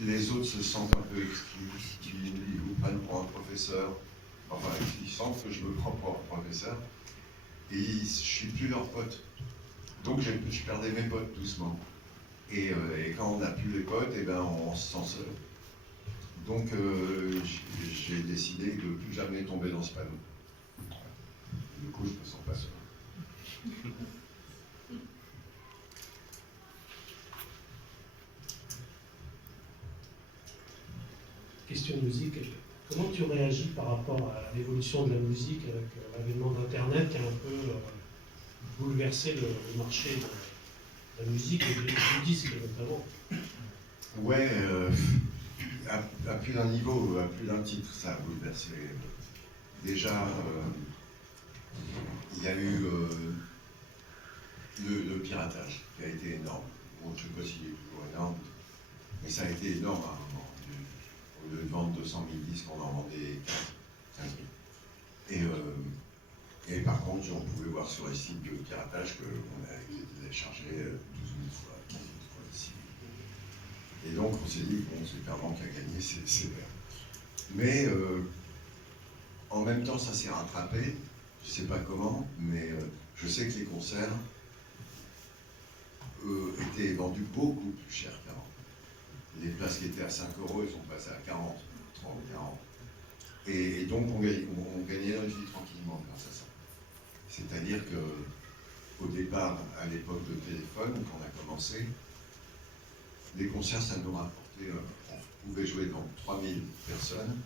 les autres se sentent un peu exclus, ils vous prennent pour un professeur, enfin ils sentent que je me prends pour un professeur, et je suis plus leur pote. Donc je perdais mes potes doucement. Et quand on n'a plus les potes, et ben on se sent seul. Donc j'ai décidé de plus jamais tomber dans ce panneau. Du coup, je me sens pas seul. Question de musique. Comment tu réagis par rapport à l'évolution de la musique avec l'avènement d'Internet qui a un peu bouleversé le marché de la musique et du disque notamment? Ouais, à plus d'un niveau, à plus d'un titre, ça a bouleversé. Déjà, il y a eu le piratage qui a été énorme. Bon, je ne sais pas s'il est toujours énorme, mais ça a été énorme à un moment. Au lieu de vendre 200 000 disques, on en vendait 15 000. Et par contre, on pouvait voir sur les sites de piratage qu'on avait téléchargé 12 000 fois, 15 000 fois les sites. Et donc, on s'est dit, bon, c'est Perban qui a gagné, c'est vert. Mais en même temps, ça s'est rattrapé. Je ne sais pas comment, mais je sais que les concerts étaient vendus beaucoup plus cher qu'avant. Les places qui étaient à 5 €, ils sont passés à 40, 30, 40. Et donc, on gagnait notre vie tranquillement grâce à ça. C'est-à-dire qu'au départ, à l'époque de téléphone, quand on a commencé, les concerts, ça nous rapportait, on pouvait jouer devant 3000 personnes,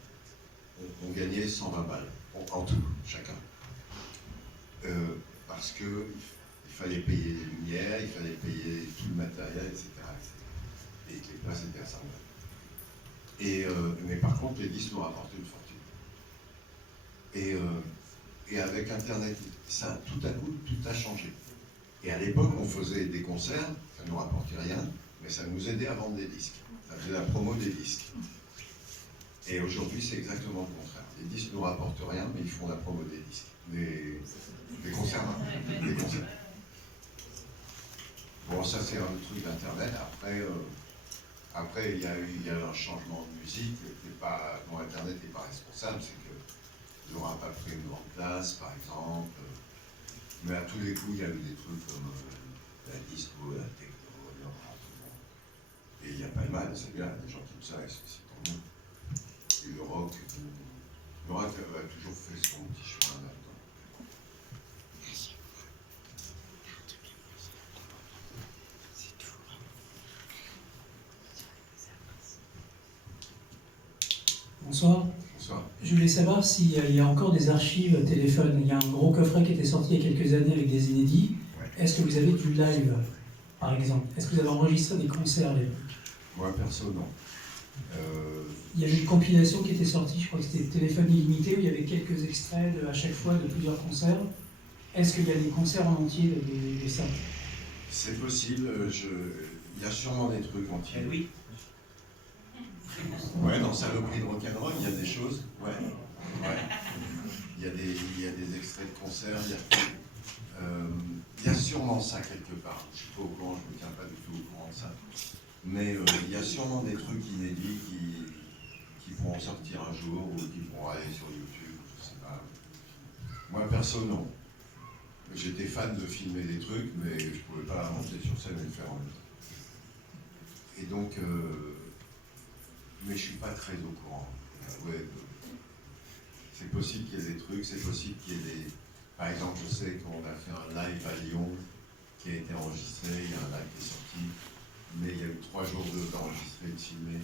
on gagnait 120 balles, en tout, chacun. Parce qu'il fallait payer les lumières, il fallait payer tout le matériel, etc. Et que les places étaient à 100 balles. Mais par contre, les disques nous rapportaient une fortune. Et avec Internet, ça, tout à coup, tout a changé. Et à l'époque, on faisait des concerts, ça ne nous rapportait rien, mais ça nous aidait à vendre des disques. Ça faisait la promo des disques. Et aujourd'hui, c'est exactement le contraire. Les disques ne nous rapportent rien, mais ils font la promo des disques. Des concerts. Des concerts. Bon, ça, c'est un truc d'Internet. Après, il y a eu un changement de musique dont Internet n'est pas responsable. C'est qu'il n'aura pas pris une grande place, par exemple. Mais à tous les coups, il y a eu des trucs comme la disco, la techno, le rap. Et il n'y a pas de mal, c'est bien, des gens comme ça, c'est tant mieux. Et le rock a toujours fait son petit chemin là-dedans. Bonsoir. Bonsoir. Je voulais savoir s'il y a encore des archives téléphone. Il y a un gros coffret qui était sorti il y a quelques années avec des inédits. Ouais. Est-ce que vous avez du live, par exemple? Est-ce que vous avez enregistré des concerts à l'époque? Moi, perso, non. Il y avait une compilation qui était sortie, je crois que c'était Téléphone illimité, où il y avait quelques extraits à chaque fois de plusieurs concerts. Est-ce qu'il y a des concerts en entier de ça? C'est possible, il y a sûrement des trucs entiers. Oui. Ouais, dans Saloperie de rock'n'roll, il y a des choses. Ouais. Il y a des extraits de concerts. Il y a sûrement ça quelque part. Je ne suis pas au courant, je ne me tiens pas du tout au courant de ça. Mais il y a sûrement des trucs inédits qui pourront sortir un jour ou qui pourront aller sur YouTube, je ne sais pas. Moi, perso, non. J'étais fan de filmer des trucs, mais je ne pouvais pas monter sur scène et le faire en même temps. Et donc, mais je ne suis pas très au courant. Ouais, c'est possible qu'il y ait des trucs, c'est possible qu'il y ait des... Par exemple, je sais qu'on a fait un live à Lyon qui a été enregistré, il y a un live qui est sorti, mais il y a eu 3 jours d'enregistrer et de filmer.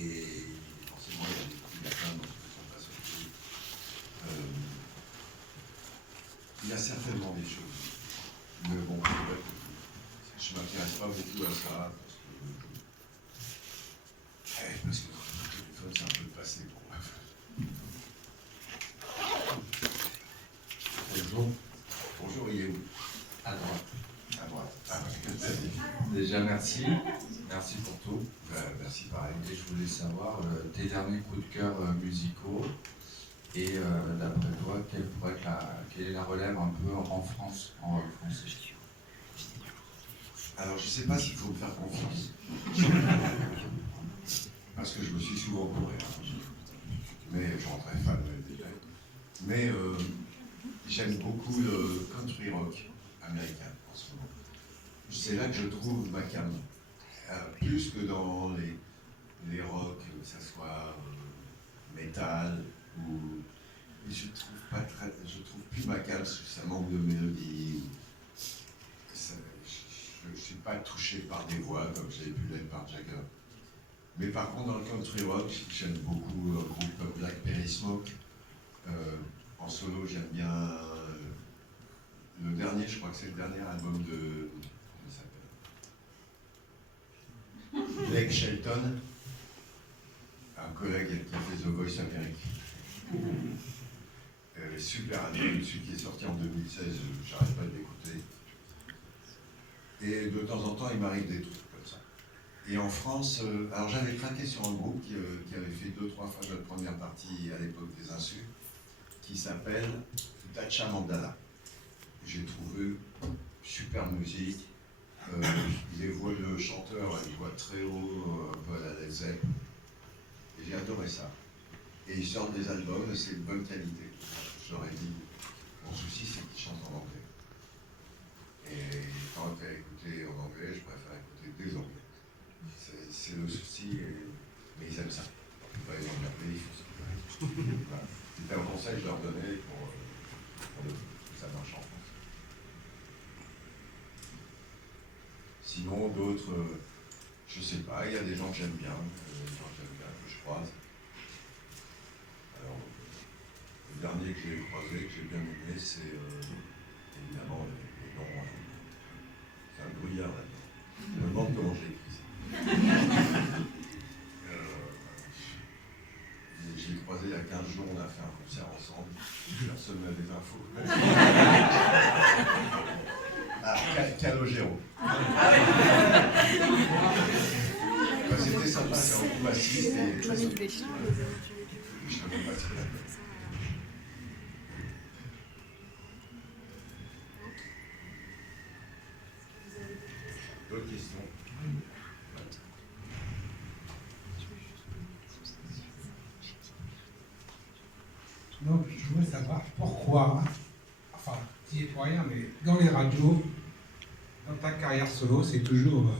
Et forcément, il y a plein d'autres qui ne sont pas sortis. Il y a certainement des choses. Mais bon, je ne m'intéresse pas beaucoup à ça, parce que le téléphone, c'est un peu le passé pour moi. Bonjour. Bonjour, il est où? À droite. À droite. Ah, ouais. Déjà, merci. Merci pour tout. Merci, pareil. Et je voulais savoir tes derniers coups de cœur musicaux et d'après toi, quelle est la relève un peu en France, en rock français? Alors, je ne sais pas s'il faut me faire confiance. Mais j'aime beaucoup le country rock américain en ce moment. C'est là que je trouve ma cam. Plus que dans les rock, que ce soit métal ou. Je trouve plus ma cam, ça manque de mélodie. Je ne suis pas touché par des voix comme j'ai pu l'être par Jagger. Mais par contre, dans le country rock, j'aime beaucoup le groupe Blackberry Smoke. En solo, j'aime bien le dernier, je crois que c'est le dernier album de. Comment il s'appelle Blake Shelton, un collègue qui a fait The Voice Amérique. Super album, celui qui est sorti en 2016, j'arrête pas de l'écouter. Et de temps en temps, il m'arrive des trucs comme ça. Et en France, alors j'avais craqué sur un groupe qui avait fait 2-3 fois notre première partie à l'époque des Insus, qui s'appelle Dacha Mandala. J'ai trouvé super musique. Les voix de chanteurs, une voix très haut, un peu à la Led Zepp. Et j'ai adoré ça. Et ils sortent des albums, c'est de bonne qualité. Je leur ai dit, mon souci c'est qu'ils chantent en anglais. Et quand tu as écouté en anglais, je préfère écouter des anglais. C'est le souci, mais ils aiment ça. On ne peut pas les emmerder, il faut ce qu'ils veulent. Voilà. C'était un conseil que je leur donnais pour que ça marche en France. Sinon, d'autres, je sais pas, il y a des gens que j'aime bien, que je croise. Alors, le dernier que j'ai croisé, que j'ai bien aimé, c'est évidemment les noms. C'est un brouillard là-dedans. Je me demande comment j'ai écrit ça. Je l'ai croisé il y a 15 jours, on a fait un concert ensemble. Personne n'a des infos. Calogero. C'était sympa, c'est un groupe bassiste et très sympa. Je ne connais pas très bien. D'autres questions? Donc, je voudrais savoir pourquoi, enfin, tu n'y es pour rien, mais dans les radios, dans ta carrière solo, c'est toujours.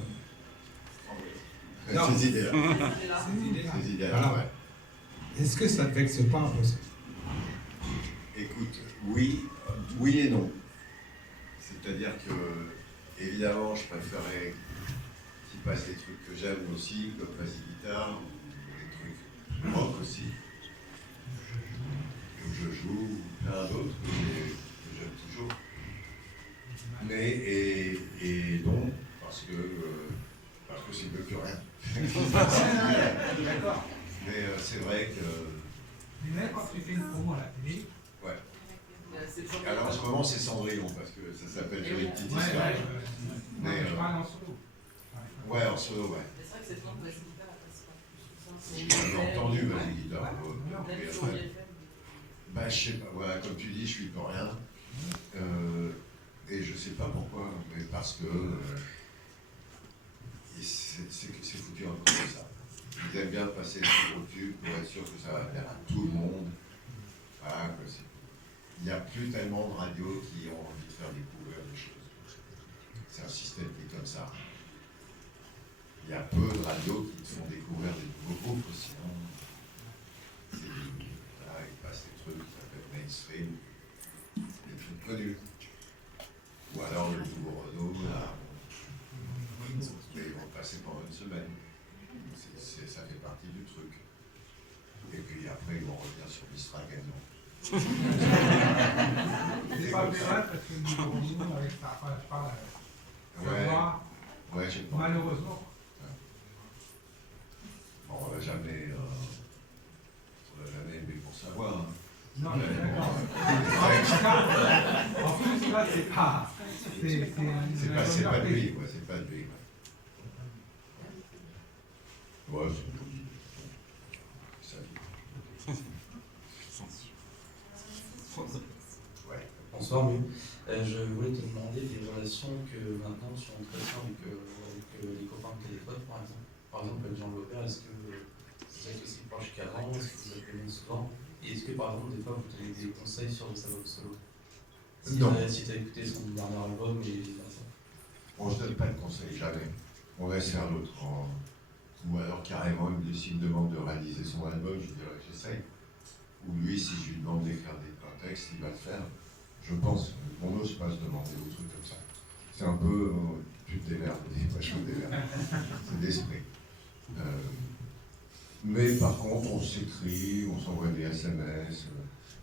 Ces idées-là. Ces idées-là. Voilà. Ouais. Est-ce que ça ne te vexe pas un peu ça? Écoute, oui et non. C'est-à-dire que, évidemment, je préférais qu'ils passent des trucs que j'aime aussi, comme basse-guitare, ou des trucs rock aussi, où je joue, ou plein d'autres que j'aime toujours. Mais, et non, parce que c'est mieux que rien. D'accord. Mais c'est vrai que... Mais même quand tu fais une promo à la télé... Ouais. Alors en ce moment c'est Cendrillon, parce que ça s'appelle Jolie Petite Histoire. Mais je parle en solo. Ouais, en solo, ouais. C'est vrai que cette langue basse-guitare, J'ai entendu basse-guitare. Bah je sais pas, voilà, comme tu dis, je suis pour rien. Et je sais pas pourquoi, mais parce que c'est foutu un peu comme ça. Ils aiment bien passer sur YouTube pour être sûr que ça va plaire à tout le monde. Voilà, il n'y a plus tellement de radios qui ont envie de faire découvrir des choses. C'est un système qui est comme ça. Il y a peu de radios qui te font découvrir des nouveaux groupes, sinon voilà, ils passent des trucs qui s'appellent mainstream, des trucs connus. Ou alors le nouveau Renault, là, mais ils vont passer pendant une semaine. Ça fait partie du truc. Et puis après, ils vont revenir sur Mistral gagnant. C'est pas vrai parce que nous, avec ça, enfin, je parle Ouais, j'ai pas. malheureusement. Bon, on l'a jamais aimé pour savoir. Hein. Non, je suis d'accord. En plus, là, c'est pas. C'est pas de lui, quoi, c'est pas de lui. Ouais, c'est sa vie. Ouais. Bonsoir, oui. Je voulais te demander des relations que maintenant tu entretiens avec les copains de téléphone, par exemple. Par exemple, avec Jean Lopez, est-ce que vous êtes aussi proche qu'avant? Est-ce que vous appelez souvent? Et est-ce que par exemple, des fois, vous donnez des conseils sur vos albums solo? Non. Si tu as écouté son dernier album et vice versa. Bon, je donne pas de conseils, jamais. On laisse faire l'autre. Ou alors carrément, s'il me demande de réaliser son album, je dirais que j'essaye. Ou lui, si je lui demande d'écrire un texte, il va le faire. Je pense. On n'ose pas se demander des trucs comme ça. C'est un peu, tu te démerdes, moi je me démerde. C'est l'esprit. Mais par contre, on s'écrit, on s'envoie des SMS,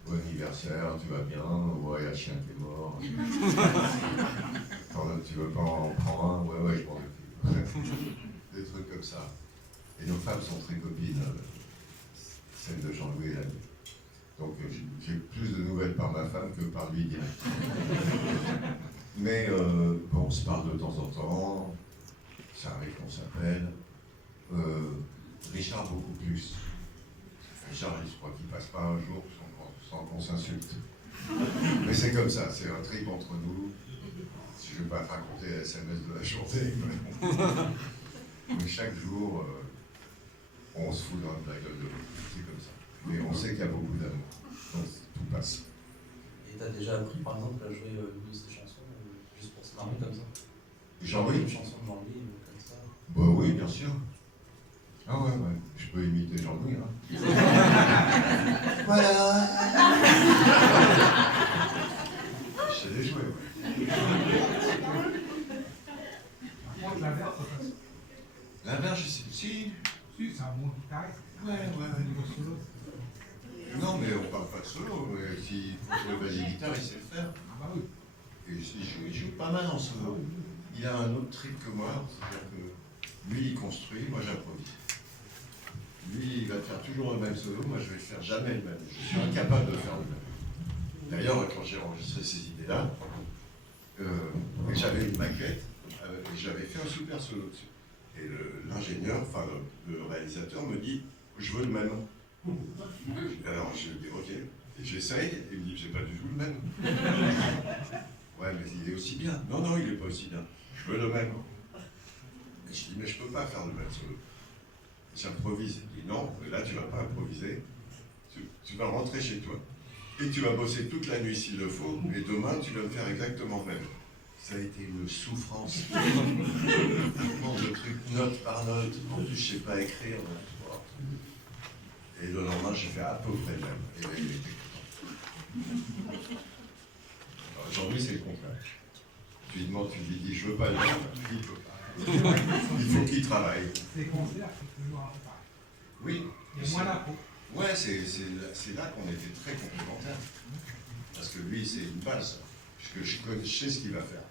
bon anniversaire, tu vas bien, ouais, il y a le chien qui est mort. Tu veux pas en prendre un? Ouais, je m'en occupe. Des trucs comme ça. Et nos femmes sont très copines, celle de Jean-Louis et la mienne. Donc j'ai plus de nouvelles par ma femme que par lui direct. Mais bon, on se parle de temps en temps, ça arrive qu'on s'appelle. Richard beaucoup plus. Richard, je crois qu'il passe pas un jour sans qu'on s'insulte. Mais c'est comme ça, c'est un trip entre nous. Je ne vais pas te raconter les SMS de la journée. Mais chaque jour, on se fout dans la gueule de l'autre. C'est comme ça. Mais on sait qu'il y a beaucoup d'amour. Donc tout passe. Et t'as déjà appris par exemple à jouer une de ses chansons, juste pour se marrer comme ça? Jean-Louis? Une chanson de Jean-Louis, comme ça? Bah oui, bien sûr. Ah ouais, je peux imiter Jean-Louis, hein. Voilà. Je sais les jouer, ouais. Par contre, l'inverse, c'est pas ça. L'inverse, je sais. Si. Si, c'est un bon guitariste. Ouais. Niveau solo. Non, mais on parle pas de solo. Mais s'il faut jouer basse-guitare, il sait le faire. Ah bah oui. Et il joue pas mal en solo. Il a un autre trip que moi, c'est-à-dire que lui, il construit, moi, j'improvise. Lui, il va faire toujours le même solo, moi, je vais faire jamais le même. Je suis incapable de faire le même. D'ailleurs, quand j'ai enregistré ces idées-là, j'avais une maquette, et j'avais fait un super solo dessus. Et l'ingénieur, enfin le réalisateur me dit, je veux le même. Alors je dis, ok, et j'essaye, et il me dit, j'ai pas du tout le même. Ouais, mais il est aussi bien. Non, il est pas aussi bien. Je veux le même. Et je dis, mais je peux pas faire le même solo. J'improvise. Il dit, non, là tu vas pas improviser. Tu vas rentrer chez toi. Et tu vas bosser toute la nuit s'il le faut, et demain tu vas me faire exactement le même. Ça a été une souffrance. De trucs note par note. En plus, je sais pas écrire. Donc, et le lendemain, j'ai fait à peu près le même. Et là, il était content. Aujourd'hui, c'est le contraire. Tu lui demandes, tu lui dis, je veux pas le même, il peut pas. Il faut qu'il travaille. Ces concerts, c'est toujours un peu pareil. Oui. Il y a moins d'impôts. Ouais, c'est là qu'on était très complémentaires. Parce que lui, c'est une base. Puisque je sais ce qu'il va faire.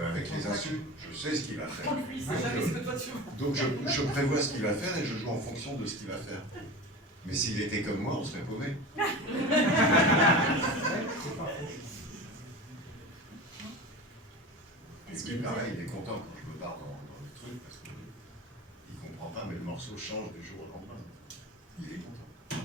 Avec les insultes, je sais ce qu'il va faire. Donc je prévois ce qu'il va faire et je joue en fonction de ce qu'il va faire. Mais s'il était comme moi, on serait paumé. Et pareil, il est content quand je me barre dans le truc parce qu'il ne comprend pas, mais le morceau change du jour au lendemain. Il est content.